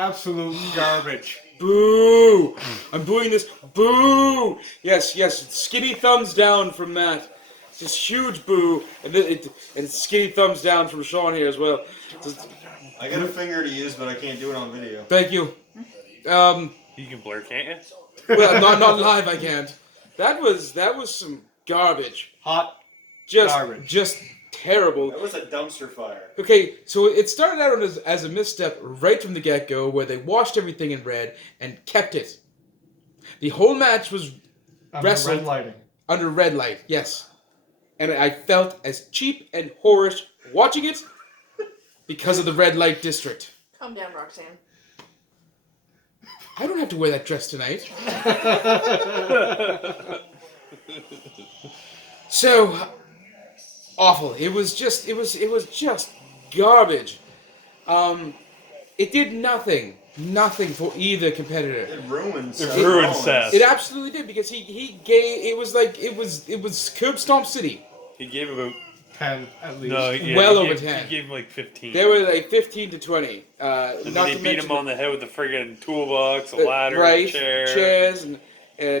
Absolute garbage. Boo! I'm booing this. Boo! Yes, skinny thumbs down from Matt. Just huge boo, and skinny thumbs down from Sean here as well. I got a finger to use, but I can't do it on video. Thank you. You can blur, can't you? Well, not live. I can't. That was some garbage. Hot garbage. Just terrible. That was a dumpster fire. Okay, so it started out as a misstep right from the get-go, where they washed everything in red and kept it. The whole match was wrestled red lighting. under red light. Yes. And I felt as cheap and whorish watching it because of the red light district. Calm down, Roxanne. I don't have to wear that dress tonight. So awful. It was just garbage. It did nothing for either competitor. It ruined Seth. It absolutely did, because he gave, it was curb stomp city. He gave about 10 at least. no, yeah, Well he over gave, 10. He gave him like 15. They were like 15 to 20. And Not then he to beat mention him on the head with the friggin' toolbox, a ladder, right, a chair. chairs, and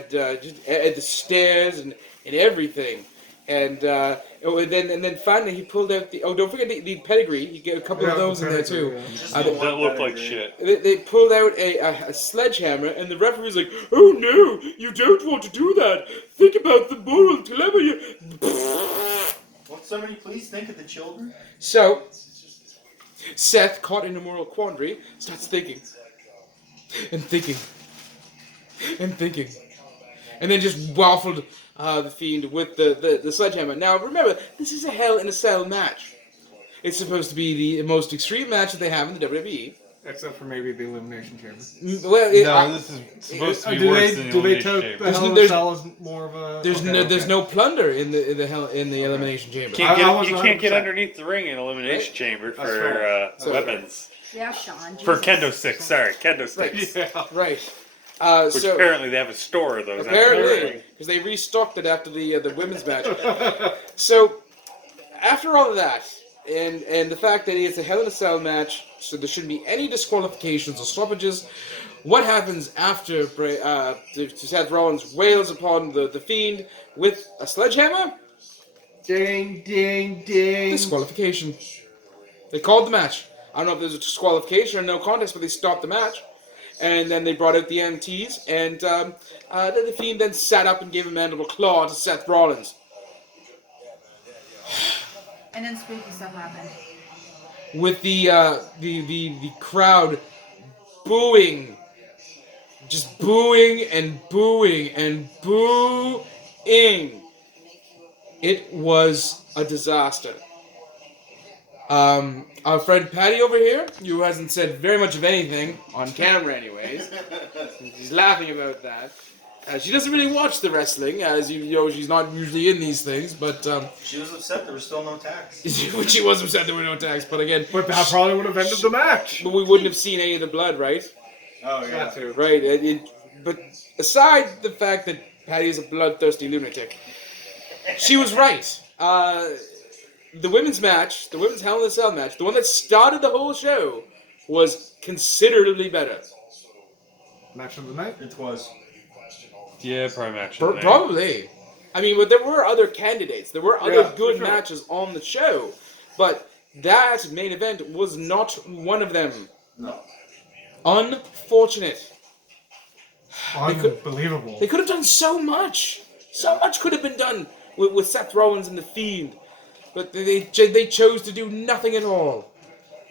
just at the stairs and everything. And then finally he pulled out the... Oh, don't forget the pedigree. He got a couple of those in there too. Yeah. That looked like shit. They pulled out a sledgehammer, and the referee's like, "Oh no, you don't want to do that. Think about the moral dilemma." Won't somebody please think of the children? So, Seth, caught in a moral quandary, starts thinking. And thinking. And thinking. And then just waffled the Fiend with the sledgehammer. Now, remember, this is a Hell in a Cell match. It's supposed to be the most extreme match that they have in the WWE. Except for maybe the Elimination Chamber. Well, This is supposed to be worse than the do they Elimination take Chamber. the Hell in a Cell as more of a... There's no plunder in the Elimination Chamber. You can't get underneath the ring in Elimination Chamber for weapons. Yeah, Sean. For Jesus. kendo sticks, sorry, kendo sticks. Yeah. Right. Which apparently they have a store of those. Apparently, because they restocked it after the women's match. So, after all of that, and the fact that it's a Hell in a Cell match, so there shouldn't be any disqualifications or stoppages, what happens after Seth Rollins wails upon the Fiend with a sledgehammer? Ding, ding, ding. Disqualification. They called the match. I don't know if there's a disqualification or no contest, but they stopped the match. And then they brought out the MTs, and then the Fiend then sat up and gave a mandible claw to Seth Rollins. And then spooky stuff happened. With the crowd booing, just booing and booing and booing. It was a disaster. Our friend Patty over here, who hasn't said very much of anything, on camera anyways, she's laughing about that. She doesn't really watch the wrestling, as you know, she's not usually in these things, but... She was upset there was still no tax. she was upset there were no tags, but again... But that probably would have ended the match. But we wouldn't have seen any of the blood, right? Oh, yeah. That too. Right, but aside the fact that Patty is a bloodthirsty lunatic, she was right. The women's match, the women's Hell in a Cell match, the one that started the whole show, was considerably better. Match of the night? It was. Yeah, probably match of the night. Probably. I mean, but there were other candidates. There were other good for sure. matches on the show. But that main event was not one of them. No. Unfortunate. Unbelievable. They could have done so much. So much could have been done with Seth Rollins and The Fiend. But they chose to do nothing at all.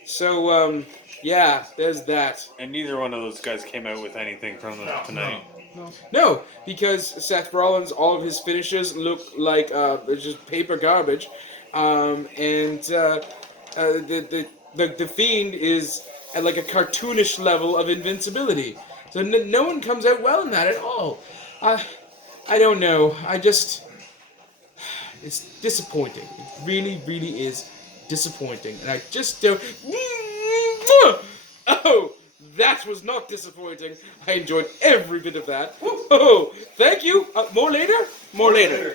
So, yeah, there's that. And neither one of those guys came out with anything from them tonight. No, because Seth Rollins, all of his finishes look like just paper garbage. The Fiend is at like a cartoonish level of invincibility. So no one comes out well in that at all. I don't know. It's disappointing. It really, really is disappointing. And I just don't... Oh, that was not disappointing. I enjoyed every bit of that. Oh, thank you. More later? More later.